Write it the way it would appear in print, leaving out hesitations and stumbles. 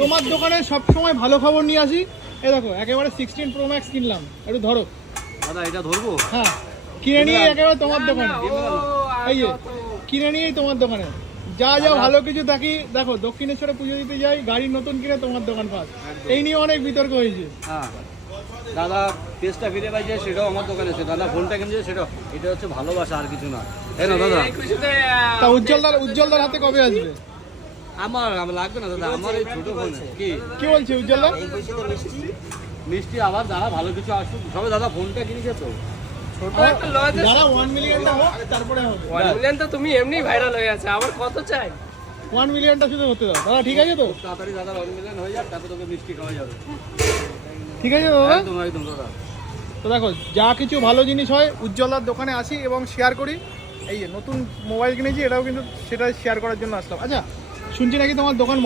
তোমার দোকানে সবসময় ভালো খবর নিয়ে আসি। এই দেখো একেবারে 16 Pro Max কিনলাম, একটু ধরো দাদা। এটা ধরবো? হ্যাঁ, কিনে নিয়ে একেবারে তোমার দোকানে। এই যে কিনে নিয়েই তোমার দোকানে যা যা ভালো কিছু থাকি। দেখো দক্ষিণেশ্বরে পুজো দিতে যাই, গাড়ি নতুন কিনে তোমার দোকান পাস। এই নিয়ে অনেক বিতর্ক হয়েছে। হ্যাঁ দাদা, পেজটা ফিরে পাইছে সেটাও আমার দোকানে আছে দাদা। ফোনটা কিনছে সেটাও, এটা হচ্ছে ভালোবাসা আর কিছু না। তাই না দাদা? তা উজ্জ্বলদার হাতে কবে আসবে? আমার লাগবে না দাদা, আমার এই ছোট ফোন। কি বলছে উজ্জ্বলদা? মিষ্টি আবার দাদা ভালো কিছু আসুক সবে। দাদা ফোনটা কিনেছে তো যারা 1 মিলিয়নটা হোক তারপরে হবে। 1 মিলিয়ন তো তুমি এমনি ভাইরাল হয়ে আছে, আবার কত চাই? 1 মিলিয়নটা শুধু হতে দাও দাদা, ঠিক আছে তো? তাড়াতাড়ি দাদা 1 মিলিয়ন হয়ে যাক, তারপর তোকে মিষ্টি খাওয়া যাবে। ঠিক আছে দাদা। একদম একদম দাদা। তো দেখো যা কিছু ভালো জিনিস হয় উজ্জ্বলার দোকানে আসি এবং শেয়ার করি। এই যে নতুন মোবাইল কিনেছি, এটাও কিন্তু সেটা শেয়ার করার জন্য আসলাম। আচ্ছা শুনছি নাকি তোমার দোকান